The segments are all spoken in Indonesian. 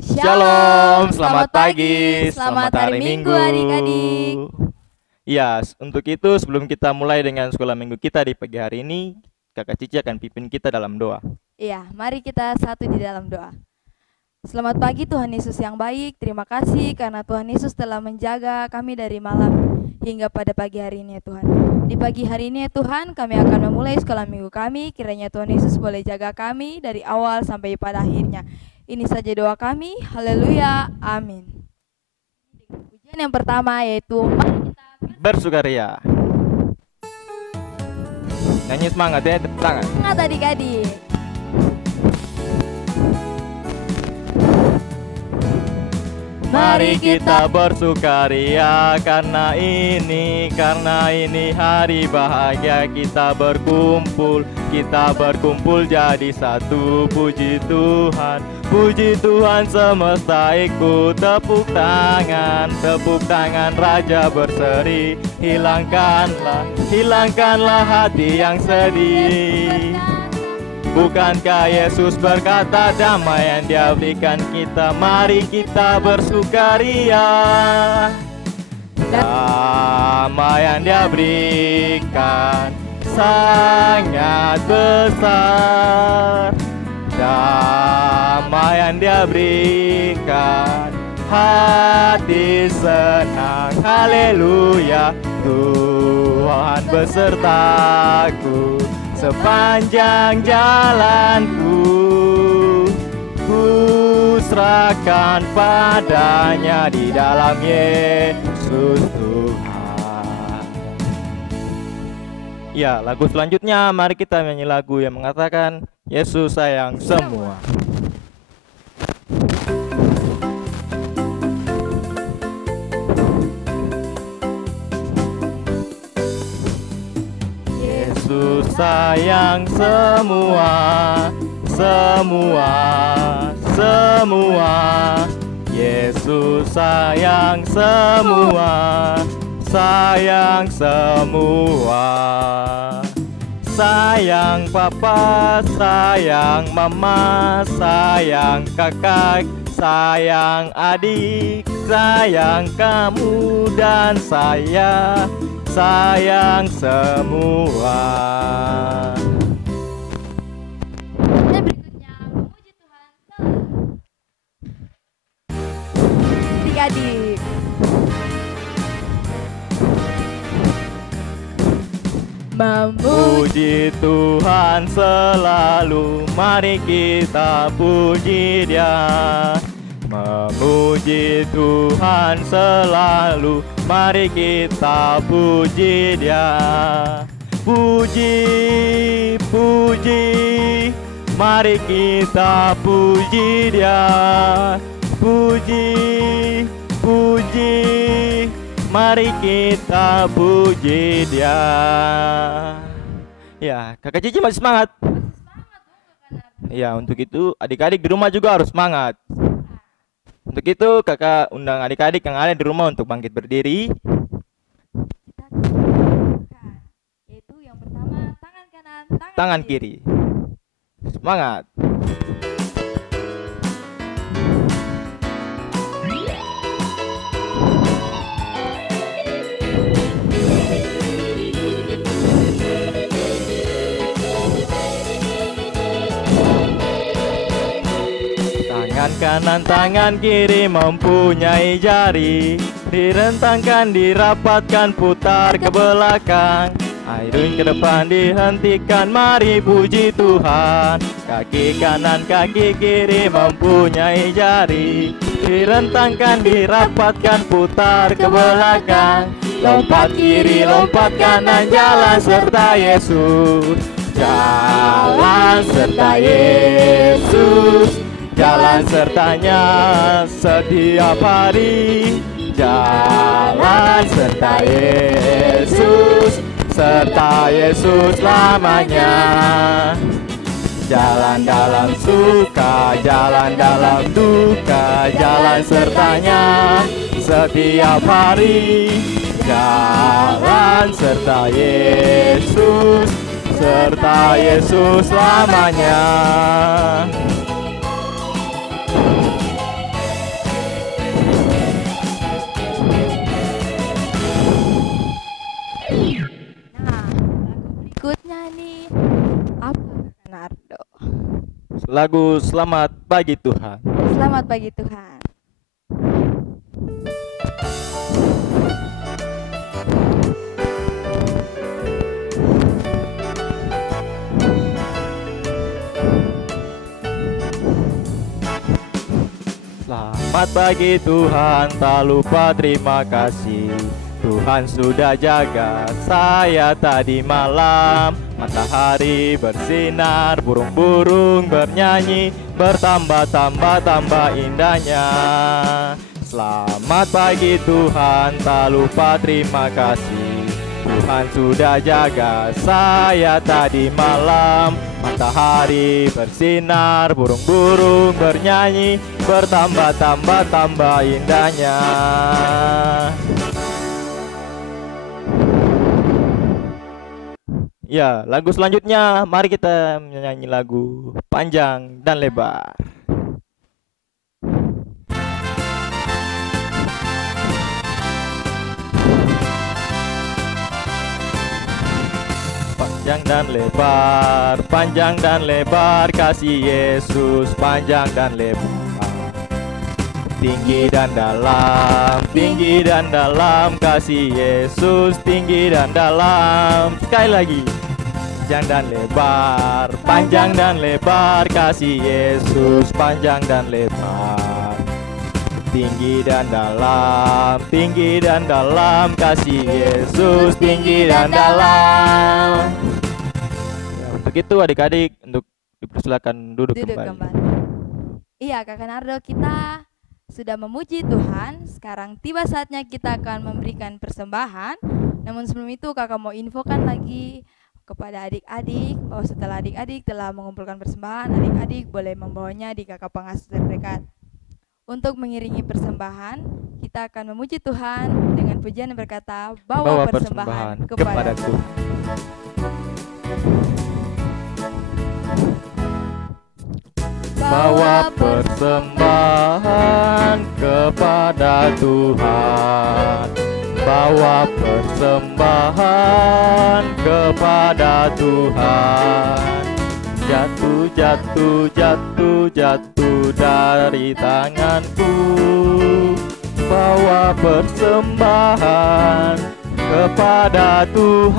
Shalom, selamat pagi, selamat hari Minggu adik-adik. Ya, untuk itu sebelum kita mulai dengan sekolah minggu kita di pagi hari ini, Kakak Cici akan pimpin kita dalam doa. Iya, mari kita satu di dalam doa. Selamat pagi Tuhan Yesus yang baik, terima kasih karena Tuhan Yesus telah menjaga kami dari malam hingga pada pagi hari ini ya Tuhan. Di pagi hari ini ya Tuhan, kami akan memulai sekolah minggu kami, kiranya Tuhan Yesus boleh jaga kami dari awal sampai pada akhirnya. Ini saja doa kami, haleluya, amin. Pujian yang pertama yaitu mari kita Bersukaria. Nyanyi semangat ya, tepuk tangan. semangat adik-adik. Mari kita bersukaria karena ini hari bahagia kita berkumpul jadi satu. Puji Tuhan semesta ikut tepuk tangan Raja berseri, hilangkanlah hati yang sedih. Bukankah Yesus berkata damai yang Dia berikan kita? Mari kita bersukaria. Damai yang Dia berikan sangat besar. Damai yang Dia berikan, hati senang. Haleluya, Tuhan besertaku sepanjang jalanku. Ku serahkan padanya di dalam Yesus Tuhan. Ya, lagu selanjutnya mari kita menyanyi lagu yang mengatakan Yesus sayang semua. Yesus sayang semua. Yesus sayang semua. Sayang papa, sayang mama, sayang kakak, sayang adik, sayang kamu dan saya, sayang semua. Dan berikutnya memuji Tuhan. Adik-adik. Memuji Tuhan selalu, mari kita puji Dia. Memuji Tuhan selalu, mari kita puji Dia. Puji, mari kita puji Dia. Puji, mari kita puji Dia. Ya, Kakak Cici masih semangat? Ya, untuk itu adik-adik di rumah juga harus semangat. Untuk itu kakak undang adik-adik yang ada di rumah untuk bangkit berdiri. Yaitu yang pertama tangan kanan, Tangan kiri. Semangat. Tangan kanan, tangan kiri mempunyai jari, direntangkan, dirapatkan, putar ke belakang. Ayun ke depan dihentikan, mari puji Tuhan. Kaki kanan, kaki kiri mempunyai jari, direntangkan, dirapatkan, putar ke belakang. Lompat kiri, lompat kanan, jalan serta Yesus. Jalan serta Yesus, jalan sertanya setiap hari. Jalan serta Yesus, serta Yesus lamanya. Jalan dalam suka, jalan dalam duka, jalan sertanya setiap hari. Jalan serta Yesus, serta Yesus lamanya. lagu Selamat Pagi Tuhan. Selamat pagi Tuhan. Selamat pagi Tuhan, tak lupa terima kasih. Tuhan sudah jaga saya tadi malam. Matahari bersinar, burung-burung bernyanyi, bertambah-tambah indahnya. Selamat pagi Tuhan, tak lupa terima kasih. Tuhan sudah jaga saya tadi malam. Matahari bersinar, burung-burung bernyanyi, bertambah-tambah indahnya. Ya, lagu selanjutnya mari kita menyanyi lagu Panjang dan Lebar. Panjang dan lebar kasih Yesus, panjang dan lebar. Tinggi dan dalam kasih Yesus, tinggi dan dalam. Sekali lagi. Panjang dan lebar kasih Yesus, panjang dan lebar. Tinggi dan dalam kasih Yesus, tinggi dan dalam. Ya, untuk itu adik-adik untuk dipersilakan duduk kembali. Iya Kakak Nardo, kita sudah memuji Tuhan. Sekarang tiba saatnya kita akan memberikan persembahan. Namun sebelum itu kakak mau infokan lagi kepada adik-adik bahwa setelah adik-adik telah mengumpulkan persembahan, adik-adik boleh membawanya di kakak pengasuh terdekat. Untuk mengiringi persembahan, kita akan memuji Tuhan dengan pujian yang berkata, bawa persembahan kepada Tuhan. Bawa persembahan kepada Tuhan. Bawa persembahan kepada Tuhan. Jatuh dari tanganku. Bawa persembahan kepada Tuhan.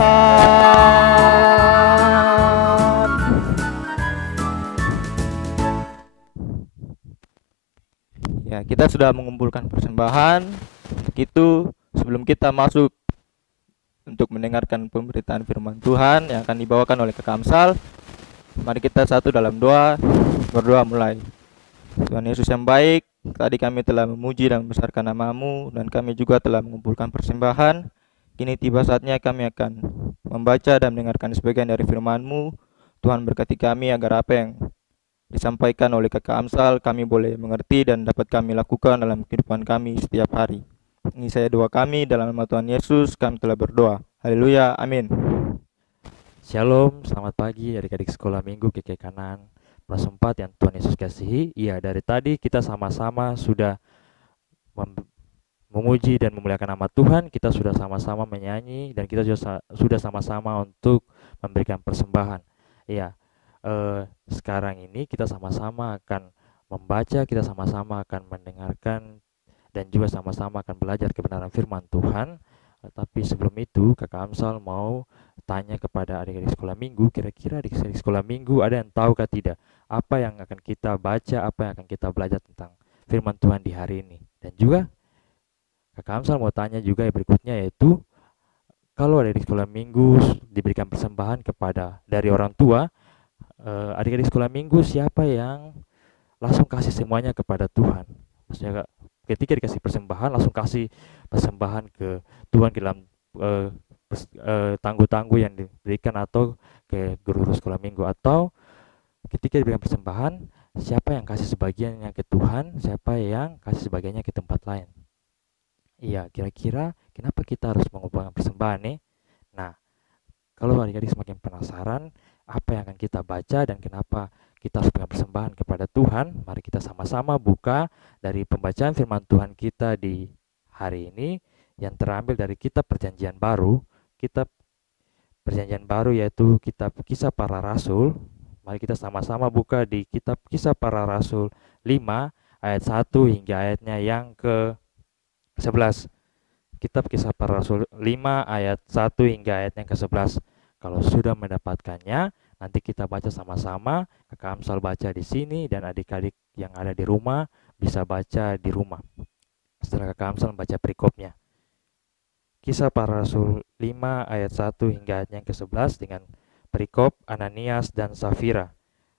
Ya, kita sudah mengumpulkan persembahan. Untuk itu, sebelum kita masuk untuk mendengarkan pemberitaan firman Tuhan yang akan dibawakan oleh Kakak Amsal, mari kita satu dalam doa, berdoa mulai. Tuhan Yesus yang baik, tadi kami telah memuji dan membesarkan nama-Mu, dan kami juga telah mengumpulkan persembahan. Kini tiba saatnya kami akan membaca dan mendengarkan sebagian dari firman-Mu. Tuhan berkati kami agar apa yang disampaikan oleh Kakak Amsal kami boleh mengerti dan dapat kami lakukan dalam kehidupan kami setiap hari. Ini saya doa kami dalam nama Tuhan Yesus, kami telah berdoa. Haleluya, amin. Shalom, selamat pagi adik-adik sekolah minggu KK Kanan Plus 4 yang Tuhan Yesus kasihi. Iya, dari tadi kita sama-sama sudah memuji dan memuliakan nama Tuhan. Kita sudah sama-sama menyanyi dan kita sudah sama-sama untuk memberikan persembahan. Iya, sekarang ini kita sama-sama akan membaca, kita sama-sama akan mendengarkan dan juga sama-sama akan belajar kebenaran firman Tuhan. Tapi sebelum itu Kakak Amsal mau tanya kepada adik-adik sekolah minggu, kira-kira adik-adik sekolah minggu ada yang tahukah tidak apa yang akan kita baca, apa yang akan kita belajar tentang firman Tuhan di hari ini. Dan juga Kakak Amsal mau tanya juga yang berikutnya, yaitu kalau adik-adik sekolah minggu diberikan persembahan kepada dari orang tua, adik-adik sekolah minggu siapa yang langsung kasih semuanya kepada Tuhan? Maksudnya ketika dikasih persembahan langsung kasih persembahan ke Tuhan dalam tangguh-tangguh yang diberikan atau ke guru sekolah minggu, atau ketika diberikan persembahan siapa yang kasih sebagiannya ke Tuhan, siapa yang kasih sebagiannya ke tempat lain. Iya, kira-kira kenapa kita harus mengumpulkan persembahan nih? Nah, kalau adik-adik semakin penasaran apa yang akan kita baca dan kenapa kita harus memberikan persembahan kepada Tuhan, mari kita sama-sama buka dari pembacaan firman Tuhan kita di hari ini yang terambil dari kitab Perjanjian Baru. Kitab Perjanjian Baru yaitu kitab Kisah Para Rasul. Mari kita sama-sama buka di kitab Kisah Para Rasul 5 ayat 1 hingga ayatnya yang ke-11. Kitab Kisah Para Rasul 5 ayat 1 hingga ayatnya ke-11. Kalau sudah mendapatkannya, nanti kita baca sama-sama. Kakak Amsal baca di sini dan adik-adik yang ada di rumah bisa baca di rumah. Setelah Kakak Amsal baca perikopnya. Kisah Para Rasul 5 ayat 1 hingga ayat yang ke-11 dengan perikop Ananias dan Safira.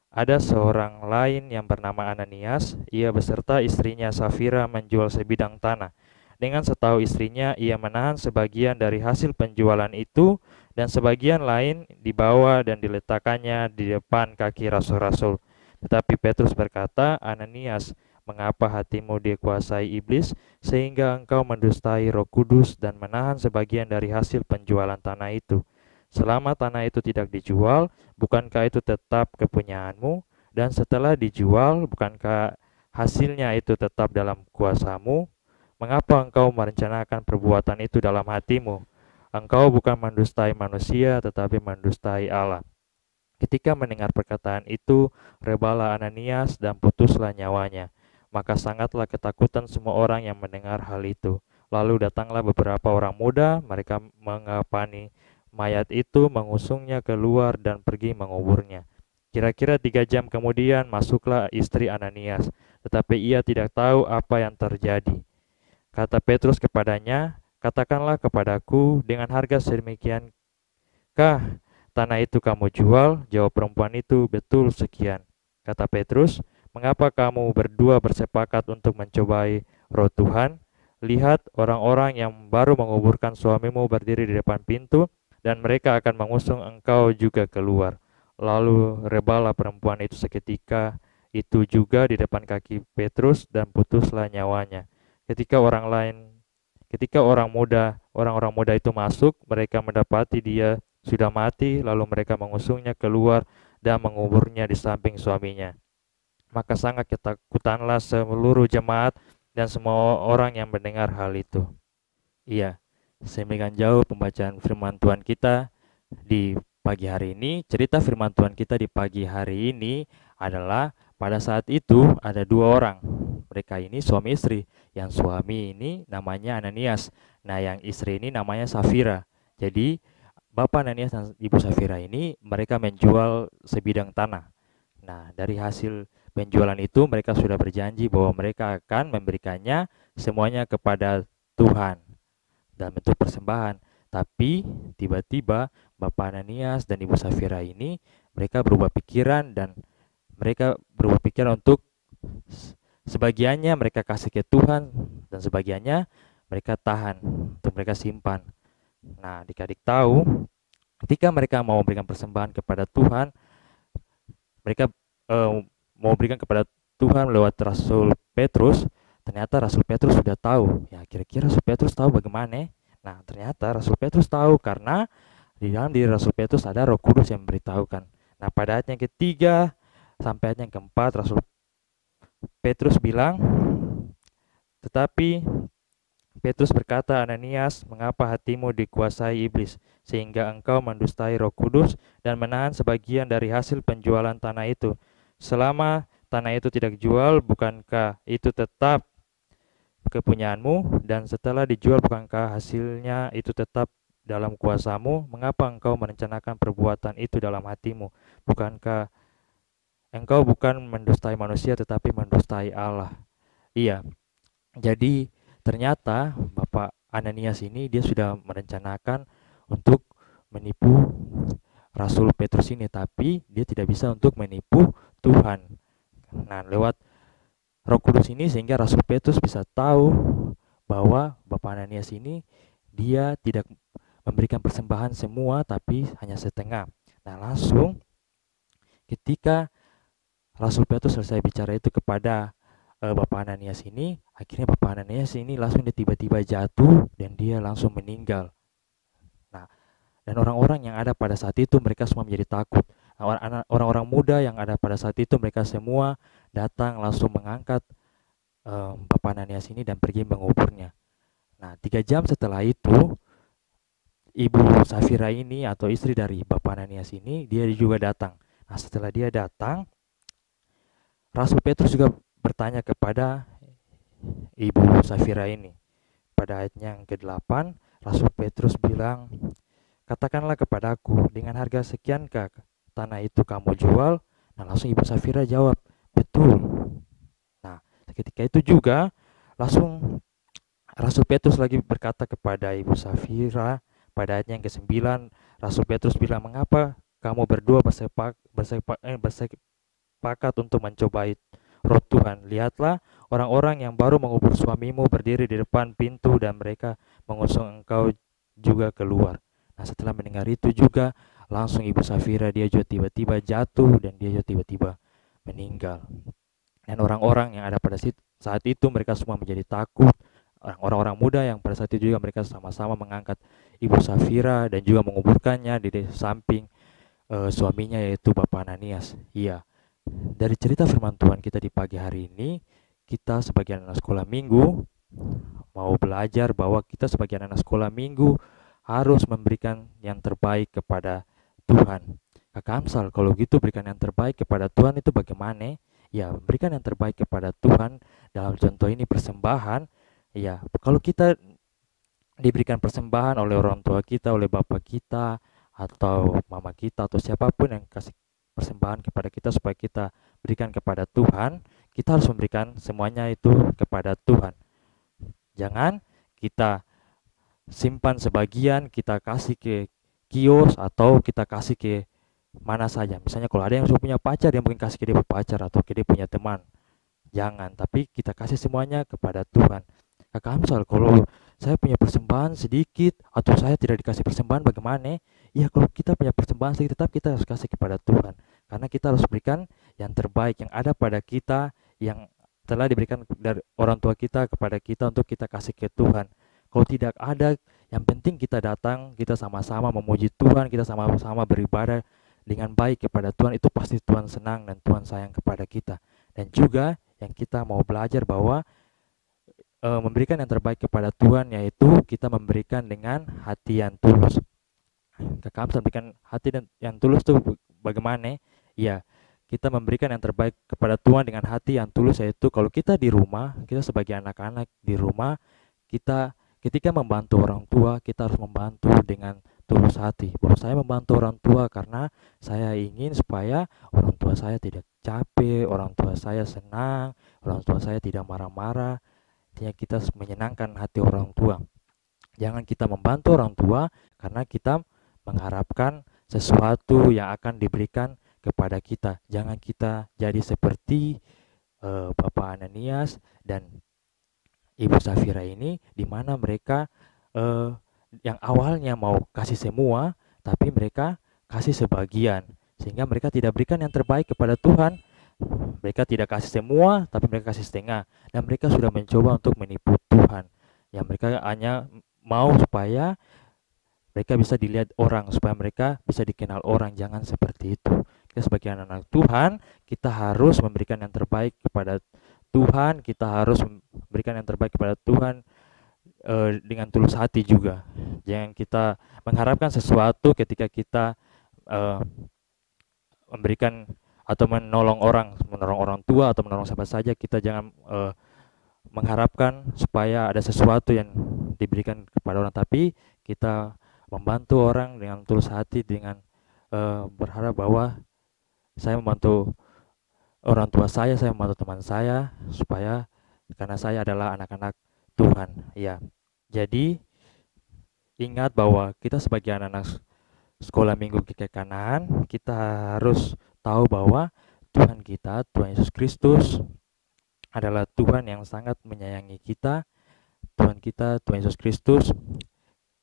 Ada seorang lain yang bernama Ananias, ia beserta istrinya Safira menjual sebidang tanah. Dengan setahu istrinya, ia menahan sebagian dari hasil penjualan itu dan sebagian lain dibawa dan diletakkannya di depan kaki rasul-rasul. Tetapi Petrus berkata, Ananias, mengapa hatimu dikuasai iblis sehingga engkau mendustai Roh Kudus dan menahan sebagian dari hasil penjualan tanah itu? Selama tanah itu tidak dijual, bukankah itu tetap kepunyaanmu? Dan setelah dijual, bukankah hasilnya itu tetap dalam kuasamu? Mengapa engkau merencanakan perbuatan itu dalam hatimu? Engkau bukan mendustai manusia, tetapi mendustai Allah. Ketika mendengar perkataan itu, rebalah Ananias dan putuslah nyawanya. Maka sangatlah ketakutan semua orang yang mendengar hal itu. Lalu datanglah beberapa orang muda, mereka mengapani mayat itu, mengusungnya keluar dan pergi menguburnya. Kira-kira 3 jam kemudian masuklah istri Ananias, tetapi ia tidak tahu apa yang terjadi. Kata Petrus kepadanya, katakanlah kepadaku dengan harga sedemikiankah tanah itu kamu jual? Jawab perempuan itu, betul sekian. Kata Petrus, mengapa kamu berdua bersepakat untuk mencobai roh Tuhan? Lihat, orang-orang yang baru menguburkan suamimu berdiri di depan pintu, dan mereka akan mengusung engkau juga keluar. Lalu rebalah perempuan itu seketika itu juga di depan kaki Petrus dan putuslah nyawanya. Ketika orang-orang muda itu masuk, mereka mendapati dia sudah mati, lalu mereka mengusungnya keluar dan menguburnya di samping suaminya. Maka sangat ketakutanlah seluruh jemaat dan semua orang yang mendengar hal itu. Iya, semikian jauh pembacaan firman Tuhan kita di pagi hari ini. Cerita firman Tuhan kita di pagi hari ini adalah pada saat itu ada 2 orang. Mereka ini suami istri. Yang suami ini namanya Ananias. Nah, yang istri ini namanya Safira. Jadi, Bapak Ananias dan Ibu Safira ini mereka menjual sebidang tanah. Nah, dari hasil penjualan itu mereka sudah berjanji bahwa mereka akan memberikannya semuanya kepada Tuhan dalam bentuk persembahan. Tapi tiba-tiba Bapak Ananias dan Ibu Safira ini mereka berubah pikiran dan mereka berubah pikiran untuk sebagiannya mereka kasih ke Tuhan dan sebagiannya mereka tahan untuk mereka simpan. Nah, adik-adik tahu ketika mereka mau memberikan persembahan kepada Tuhan, mereka mau berikan kepada Tuhan lewat Rasul Petrus. Ternyata Rasul Petrus sudah tahu. Ya, kira-kira Rasul Petrus tahu bagaimana? Nah, ternyata Rasul Petrus tahu karena di dalam diri Rasul Petrus ada Roh Kudus yang memberitahukan. Nah, pada ayat yang ketiga sampai ayat yang keempat, Rasul Petrus bilang, tetapi Petrus berkata, Ananias, mengapa hatimu dikuasai iblis, sehingga engkau mendustai Roh Kudus dan menahan sebagian dari hasil penjualan tanah itu? Selama tanah itu tidak dijual, bukankah itu tetap kepunyaanmu? Dan setelah dijual, bukankah hasilnya itu tetap dalam kuasamu? Mengapa engkau merencanakan perbuatan itu dalam hatimu? Bukankah engkau bukan mendustai manusia, tetapi mendustai Allah? Iya, jadi ternyata Bapak Ananias ini dia sudah merencanakan untuk menipu Rasul Petrus ini, tapi dia tidak bisa untuk menipu Tuhan. Nah, lewat Roh Kudus ini sehingga Rasul Petrus bisa tahu bahwa Bapak Ananias ini dia tidak memberikan persembahan semua tapi hanya setengah. Nah, langsung ketika Rasul Petrus selesai bicara itu kepada Bapak Ananias ini, akhirnya Bapak Ananias ini langsung dia tiba-tiba jatuh dan dia langsung meninggal. Nah, dan orang-orang yang ada pada saat itu mereka semua menjadi takut. Orang-orang muda yang ada pada saat itu mereka semua datang langsung mengangkat Bapak Ananias ini dan pergi menguburnya. Nah, 3 jam setelah itu Ibu Safira ini atau istri dari Bapak Ananias ini dia juga datang. Nah, setelah dia datang, Rasul Petrus juga bertanya kepada Ibu Safira ini. Pada ayatnya yang ke-8, Rasul Petrus bilang, "Katakanlah kepadaku, dengan harga sekiankah tanah itu kamu jual?" Nah, langsung Ibu Safira jawab, "Betul." Nah, ketika itu juga langsung Rasul Petrus lagi berkata kepada Ibu Safira pada ayatnya yang ke-9, Rasul Petrus bilang, "Mengapa kamu berdua bersepakat untuk mencobai roh Tuhan? Lihatlah, orang-orang yang baru mengubur suamimu berdiri di depan pintu dan mereka mengusung engkau juga keluar." Nah, setelah mendengar itu juga langsung Ibu Safira dia juga tiba-tiba jatuh dan dia juga tiba-tiba meninggal. Dan orang-orang yang ada pada saat itu mereka semua menjadi takut. Orang-orang muda yang pada saat itu juga mereka sama-sama mengangkat Ibu Safira dan juga menguburkannya di samping suaminya yaitu Bapak Ananias. Iya, dari cerita firman Tuhan kita di pagi hari ini, kita sebagai anak sekolah minggu mau belajar bahwa kita sebagai anak sekolah minggu harus memberikan yang terbaik kepada Tuhan. Kakak Amsal, kalau gitu berikan yang terbaik kepada Tuhan itu bagaimana? Ya, berikan yang terbaik kepada Tuhan dalam contoh ini persembahan. Ya, kalau kita diberikan persembahan oleh orang tua kita, oleh bapak kita, atau mama kita, atau siapapun yang kasih persembahan kepada kita supaya kita berikan kepada Tuhan, kita harus memberikan semuanya itu kepada Tuhan. Jangan kita simpan sebagian, kita kasih ke kios atau kita kasih ke mana saja. Misalnya kalau ada yang sudah punya pacar, dia mungkin kasih ke dia pacar atau ke dia punya teman. Jangan, tapi kita kasih semuanya kepada Tuhan. Kakak Amsal, kalau saya punya persembahan sedikit atau saya tidak dikasih persembahan bagaimana? Ya, kalau kita punya persembahan sedikit tetap kita harus kasih kepada Tuhan. Karena kita harus berikan yang terbaik yang ada pada kita, yang telah diberikan dari orang tua kita kepada kita untuk kita kasih ke Tuhan. Kalau tidak ada, yang penting kita datang, kita sama-sama memuji Tuhan, kita sama-sama beribadah dengan baik kepada Tuhan, itu pasti Tuhan senang dan Tuhan sayang kepada kita. Dan juga yang kita mau belajar bahwa memberikan yang terbaik kepada Tuhan yaitu kita memberikan dengan hati yang tulus. Kakak Amsal, memberikan hati yang tulus tuh bagaimana? Ya, kita memberikan yang terbaik kepada Tuhan dengan hati yang tulus, yaitu kalau kita di rumah, kita sebagai anak-anak di rumah, kita ketika membantu orang tua, kita harus membantu dengan tulus hati. Bahwa saya membantu orang tua karena saya ingin supaya orang tua saya tidak capek, orang tua saya senang, orang tua saya tidak marah-marah. Intinya kita menyenangkan hati orang tua. Jangan kita membantu orang tua karena kita mengharapkan sesuatu yang akan diberikan kepada kita. Jangan kita jadi seperti Bapak Ananias dan Ibu Safira ini, di mana mereka yang awalnya mau kasih semua, tapi mereka kasih sebagian, sehingga mereka tidak berikan yang terbaik kepada Tuhan. Mereka tidak kasih semua, tapi mereka kasih setengah, dan mereka sudah mencoba untuk menipu Tuhan. Yang mereka hanya mau supaya mereka bisa dilihat orang, supaya mereka bisa dikenal orang. Jangan seperti itu. Kita sebagai anak-anak Tuhan, kita harus memberikan yang terbaik kepada Tuhan. Kita harus memberikan yang terbaik kepada Tuhan dengan tulus hati juga. Jangan kita mengharapkan sesuatu ketika kita memberikan atau menolong orang tua atau menolong siapa saja. Kita jangan mengharapkan supaya ada sesuatu yang diberikan kepada orang, tapi kita membantu orang dengan tulus hati, dengan berharap bahwa saya membantu orang tua saya membantu teman saya, supaya karena saya adalah anak-anak Tuhan. Ya, jadi ingat bahwa kita sebagai anak-anak sekolah minggu GKI Kanaan, kita harus tahu bahwa Tuhan kita, Tuhan Yesus Kristus adalah Tuhan yang sangat menyayangi kita. Tuhan kita, Tuhan Yesus Kristus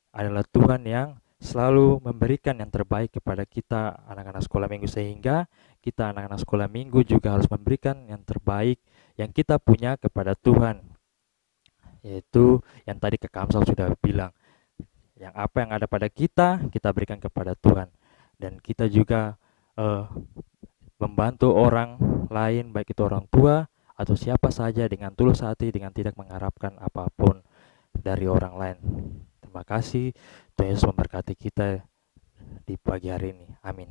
adalah Tuhan yang selalu memberikan yang terbaik kepada kita anak-anak sekolah minggu, sehingga kita anak-anak sekolah minggu juga harus memberikan yang terbaik yang kita punya kepada Tuhan, yaitu yang tadi Kak Kamsal sudah bilang, yang apa yang ada pada kita berikan kepada Tuhan. Dan kita juga membantu orang lain, baik itu orang tua atau siapa saja, dengan tulus hati, dengan tidak mengharapkan apapun dari orang lain. Terima kasih. Tuhan Yesus memberkati kita di pagi hari ini. Amin.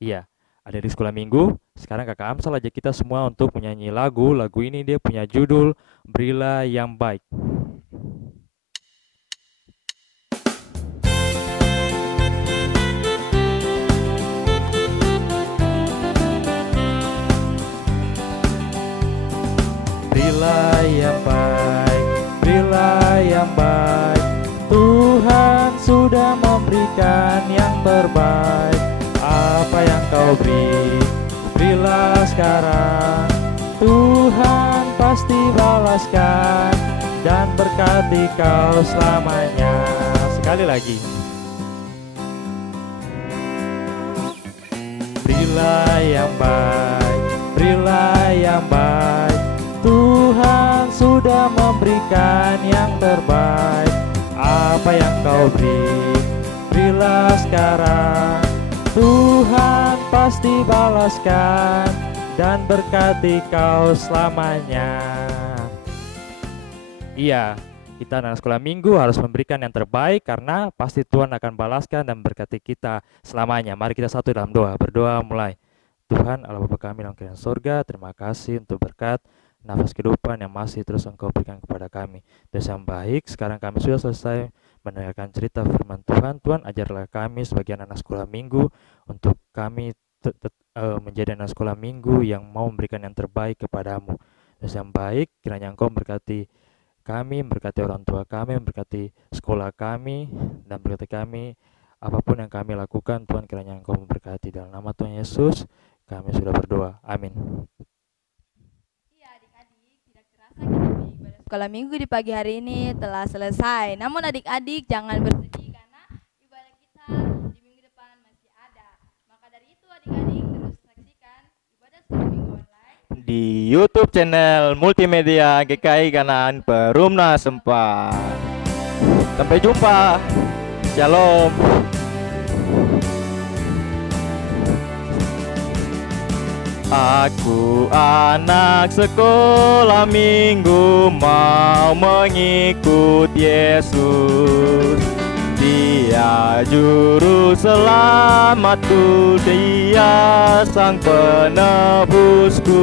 Iya, ada di sekolah minggu. Sekarang Kakak Amsal ajak kita semua untuk menyanyi lagu. Lagu ini dia punya judul Berilah yang Baik. Berilah yang baik, berilah yang baik. Tuhan sudah memberikan yang terbaik. Apa yang kau beri, berilah sekarang. Tuhan pasti balaskan dan berkati kau selamanya. Sekali lagi. Berilah yang baik, berilah yang baik. Tuhan sudah memberikan yang terbaik. Apa yang kau beri, berilah sekarang. Tuhan pasti balaskan dan berkati kau selamanya. Iya, kita anak sekolah minggu harus memberikan yang terbaik karena pasti Tuhan akan balaskan dan berkati kita selamanya. Mari kita satu dalam doa. Berdoa mulai. Tuhan Allah Bapa kami dalam kerajaan sorga, terima kasih untuk berkat nafas kehidupan yang masih terus Engkau berikan kepada kami. Dosa yang baik, sekarang kami sudah selesai mendengarkan cerita firman Tuhan. Tuhan ajarlah kami sebagai anak sekolah minggu untuk kami menjadi anak sekolah minggu yang mau memberikan yang terbaik kepadamu. Dosa yang baik, kiranya Engkau berkati kami, berkati orang tua kami, berkati sekolah kami, dan berkati kami apapun yang kami lakukan. Tuhan kiranya Engkau memberkati. Dalam nama Tuhan Yesus kami sudah berdoa, amin. Sekolah minggu di pagi hari ini telah selesai. Namun adik-adik jangan bersedih karena ibadah kita di minggu depan masih ada. Maka dari itu adik-adik terus saksikan ibadah sekolah minggu online di YouTube channel multimedia GKI Kanaan Perumna 4. Sampai jumpa. Shalom. Aku anak sekolah minggu mau mengikut Yesus. Dia juru selamatku, Dia sang penebusku.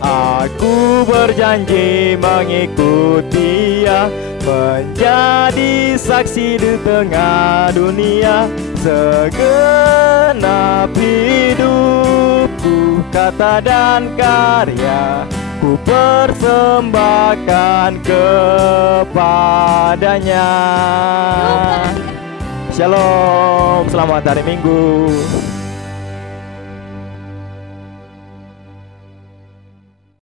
Aku berjanji mengikut Dia, menjadi saksi di tengah dunia. Segenap hidupku, kata dan karya, ku persembahkan kepadanya. Shalom, selamat hari Minggu.